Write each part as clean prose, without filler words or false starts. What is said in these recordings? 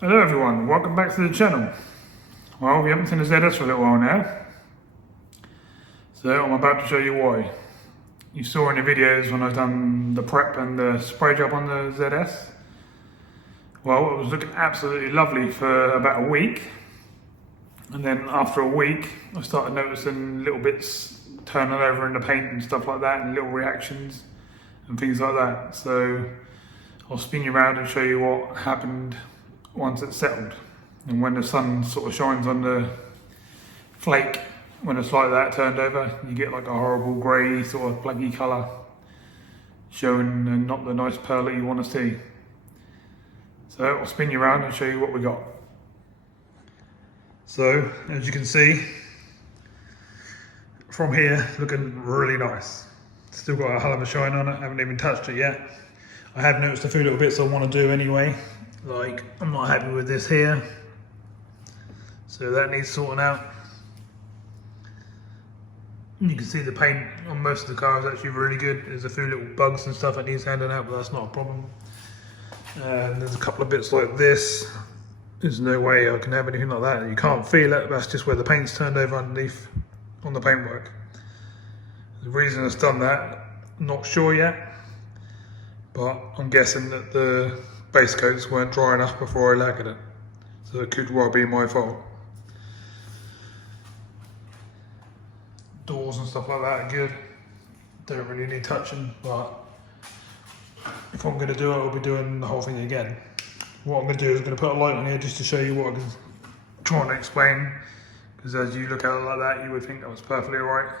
Hello everyone, welcome back to the channel. Well, we haven't seen the ZS for a little while now, so I'm about to show you why. You saw in the videos when I've done the prep and the spray job on the ZS. Well, it was looking absolutely lovely for about a week, and then after a week I started noticing little bits turning over in the paint and stuff like that, and little reactions and things like that. So I'll spin you around and show you what happened once it's settled. And when the sun sort of shines on the flake, when it's like that turned over, you get like a horrible grey sort of blacky colour showing, and not the nice pearl that you want to see. So I'll spin you around and show you what we got. So as you can see from here, looking really nice. Still got a hell of a shine on it, haven't even touched it yet. I have noticed a few little bits I want to do anyway. Like, I'm not happy with this here, so that needs sorting out. And you can see the paint on most of the car is actually really good. There's a few little bugs and stuff that needs handing out, but that's not a problem. And there's a couple of bits like this. There's no way I can have anything like that. You can't feel it, that's just where the paint's turned over underneath on the paintwork. The reason it's done that, I'm not sure yet, but I'm guessing that the base coats weren't dry enough before I lacquered it, so it could well be my fault. Doors and stuff like that are good, don't really need touching, but if I'm going to do it, I'll be doing the whole thing again. What I'm going to do is I'm going to put a light on here just to show you what I'm trying to explain, because as you look at it like that, you would think that was perfectly alright,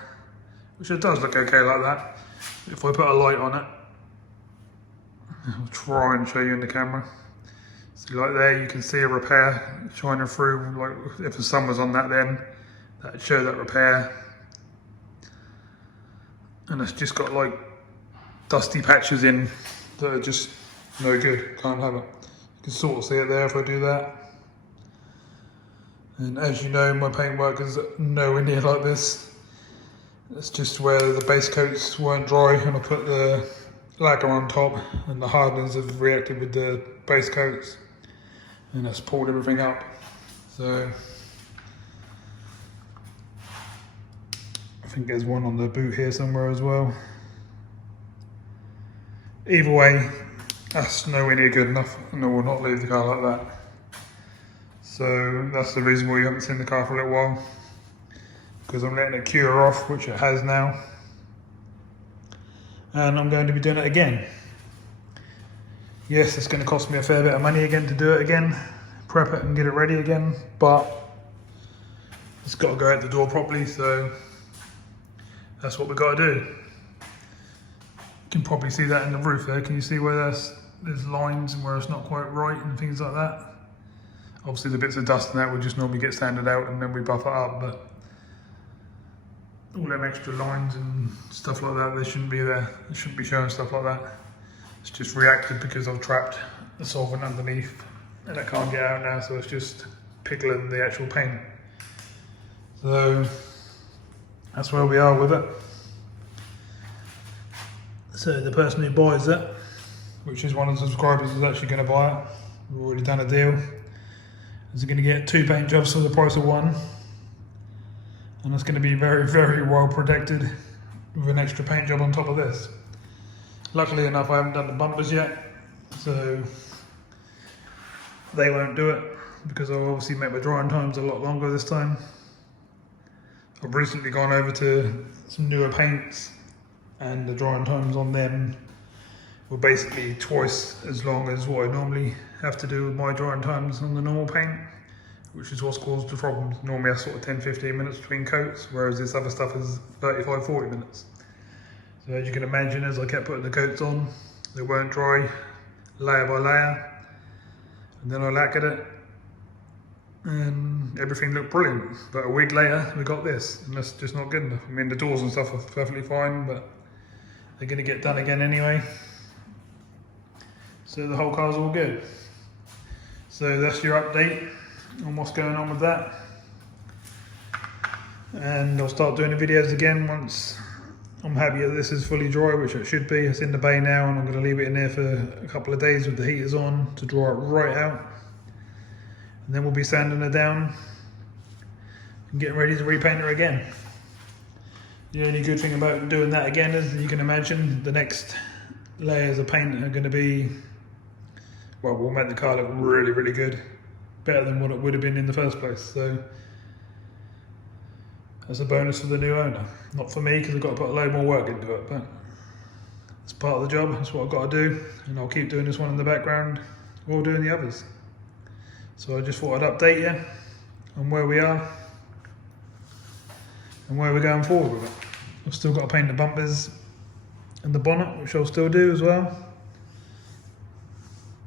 which it does look okay like that. If I put a light on it, I'll try and show you in the camera. So like there, you can see a repair shining through. Like if the sun was on that, then that'd show that repair. And it's just got like dusty patches in that are just no good. Can't have it. You can sort of see it there if I do that. And as you know, my paintwork is nowhere near like this. It's just where the base coats weren't dry, and I put the lacquer on top, and the hardeners have reacted with the base coats, and that's pulled everything up. So I think there's one on the boot here somewhere as well. Either way, that's nowhere near good enough, and I will not leave the car like that. So that's the reason why you haven't seen the car for a little while, because I'm letting it cure off, which it has now. And I'm going to be doing it again. Yes, it's going to cost me a fair bit of money again to do it again, prep it and get it ready again, but it's got to go out the door properly, so that's what we've got to do. You can probably see that in the roof there. Can you see where there's lines and where it's not quite right and things like that? Obviously the bits of dust and that would just normally get sanded out and then we buff it up, but all them extra lines and stuff like that, they shouldn't be there. They shouldn't be showing stuff like that. It's just reacted because I've trapped the solvent underneath and I can't get out now, so it's just pickling the actual paint. So that's where we are with it. So the person who buys it, which is one of the subscribers, is actually going to buy it. We've already done a deal. Is going to get 2 paint jobs for the price of 1. And it's going to be very, very well protected with an extra paint job on top of this. Luckily enough, I haven't done the bumpers yet, so they won't do it, because I've obviously made my drying times a lot longer this time. I've recently gone over to some newer paints, and the drying times on them were basically twice as long as what I normally have to do with my drying times on the normal paint, which is what's caused the problems. Normally I sort of 10-15 minutes between coats, whereas this other stuff is 35-40 minutes. So as you can imagine, as I kept putting the coats on, they weren't dry layer by layer, and then I lacquered it and everything looked brilliant. But a week later we got this, and that's just not good enough. I mean, the doors and stuff are perfectly fine, but they're going to get done again anyway, so the whole car's all good. So that's your update on what's going on with that, and I'll start doing the videos again once I'm happy that this is fully dry, which it should be. It's in the bay now, and I'm going to leave it in there for a couple of days with the heaters on to dry it right out. and then we'll be sanding her down and getting ready to repaint her again. The only good thing about doing that again is, you can imagine, the next layers of paint are going to be, well, we'll make the car look really, really good. Better than what it would have been in the first place. So that's a bonus for the new owner. Not for me, because I've got to put a load more work into it, but it's part of the job. That's what I've got to do. And I'll keep doing this one in the background while doing the others. So I just thought I'd update you on where we are and where we're going forward with it. I've still got to paint the bumpers and the bonnet, which I'll still do as well.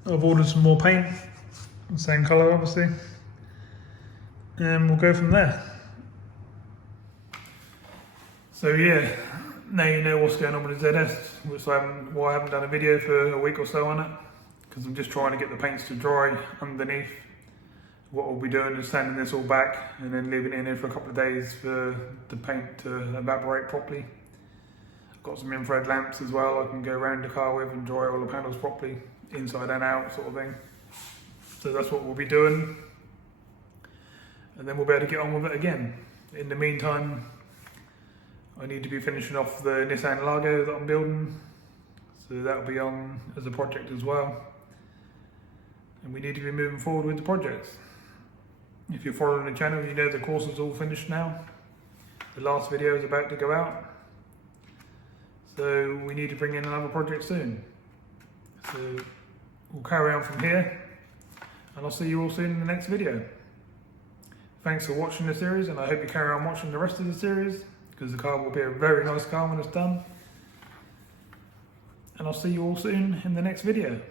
I've ordered some more paint, the same colour obviously, and we'll go from there. So yeah, now you know what's going on with the ZS, which I haven't done a video for a week or so on it, because I'm just trying to get the paints to dry underneath. What we'll be doing is sanding this all back and then leaving it in here for a couple of days for the paint to evaporate properly. I've got some infrared lamps as well I can go around the car with and dry all the panels properly, inside and out sort of thing. So that's what we'll be doing. And then we'll be able to get on with it again. In the meantime, I need to be finishing off the Nissan Largo that I'm building. So that'll be on as a project as well. And we need to be moving forward with the projects. If you're following the channel, you know the course is all finished now. The last video is about to go out. So we need to bring in another project soon. So we'll carry on from here, and I'll see you all soon in the next video. Thanks for watching the series, and I hope you carry on watching the rest of the series, because the car will be a very nice car when it's done. And I'll see you all soon in the next video.